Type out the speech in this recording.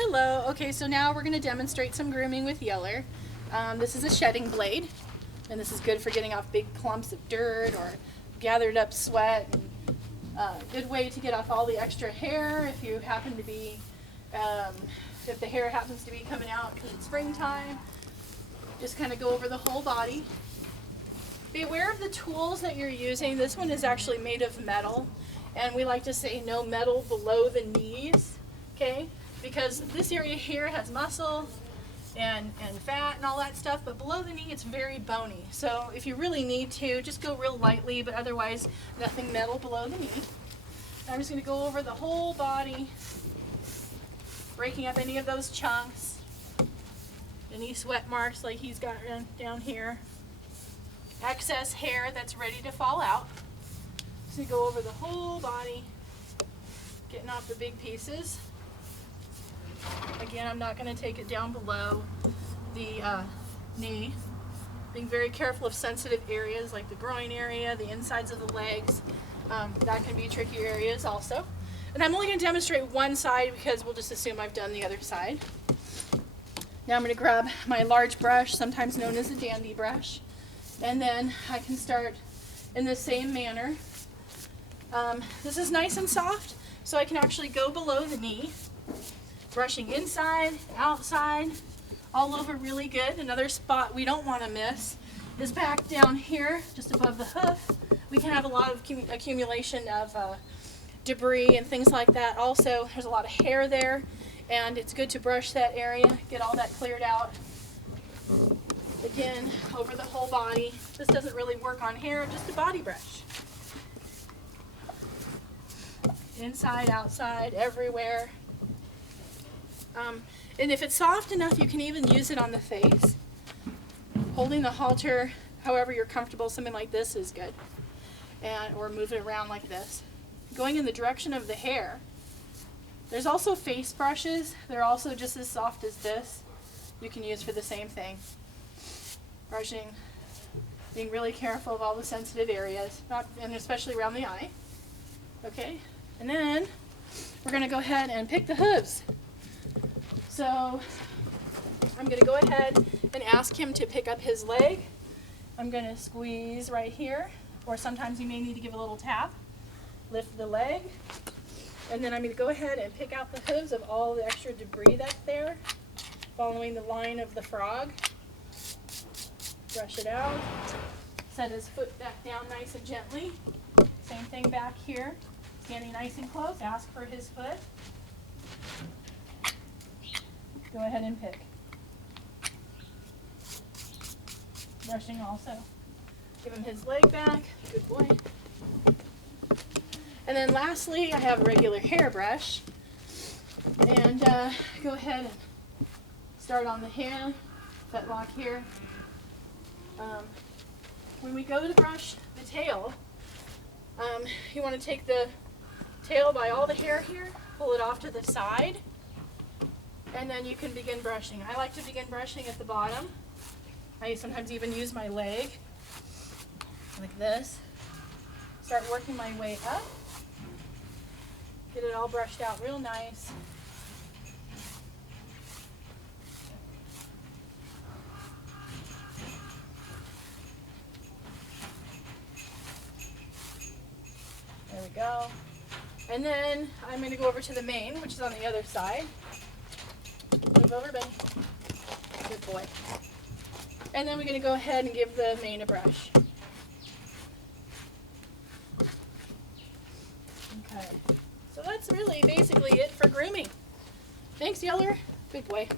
Hello. Okay, so now we're going to demonstrate some grooming with Yeller. This is a shedding blade, and this is good for getting off big clumps of dirt or gathered up sweat. And, good way to get off all the extra hair if you happen to be, if the hair happens to be coming out because it's springtime. Just kind of go over the whole body. Be aware of the tools that you're using. This one is actually made of metal, and we like to say no metal below the knees, okay? Because this area here has muscle and fat and all that stuff, but below the knee it's very bony. So if you really need to, just go real lightly, but otherwise nothing metal below the knee. I'm just going to go over the whole body, breaking up any of those chunks, any sweat marks like he's got down here, excess hair that's ready to fall out. So you go over the whole body, getting off the big pieces. Again, I'm not going to take it down below the knee. Being very careful of sensitive areas like the groin area, the insides of the legs. That can be tricky areas also. And I'm only going to demonstrate one side because we'll just assume I've done the other side. Now I'm going to grab my large brush, sometimes known as a dandy brush, and then I can start in the same manner. This is nice and soft, so I can actually go below the knee. Brushing inside, outside, all over really good. Another spot we don't want to miss is back down here, just above the hoof. We can have a lot of accumulation of debris and things like that. Also, there's a lot of hair there, and it's good to brush that area, get all that cleared out. Again, over the whole body. This doesn't really work on hair, just a body brush. Inside, outside, everywhere. And if it's soft enough, you can even use it on the face. Holding the halter, however you're comfortable, something like this is good. Or move it around like this. Going in the direction of the hair. There's also face brushes. They're also just as soft as this. You can use for the same thing. Brushing, being really careful of all the sensitive areas, and especially around the eye. Okay, and then we're going to go ahead and pick the hooves. So I'm going to go ahead and ask him to pick up his leg. I'm going to squeeze right here, or sometimes you may need to give a little tap. Lift the leg, and then I'm going to go ahead and pick out the hooves of all the extra debris that's there, following the line of the frog. Brush it out. Set his foot back down nice and gently. Same thing back here. Standing nice and close, ask for his foot. Go ahead and pick. Brushing also. Give him his leg back. Good boy. And then lastly, I have a regular hairbrush. And go ahead and start on the hand, fetlock here. When we go to brush the tail, you want to take the tail by all the hair here, pull it off to the side, and then you can begin brushing. I like to begin brushing at the bottom. I sometimes even use my leg, like this. Start working my way up. Get it all brushed out real nice. There we go. And then I'm going to go over to the mane, which is on the other side. Move over, Benny. Good boy. And then we're going to go ahead and give the mane a brush. Okay. So that's really basically it for grooming. Thanks, Yeller. Good boy.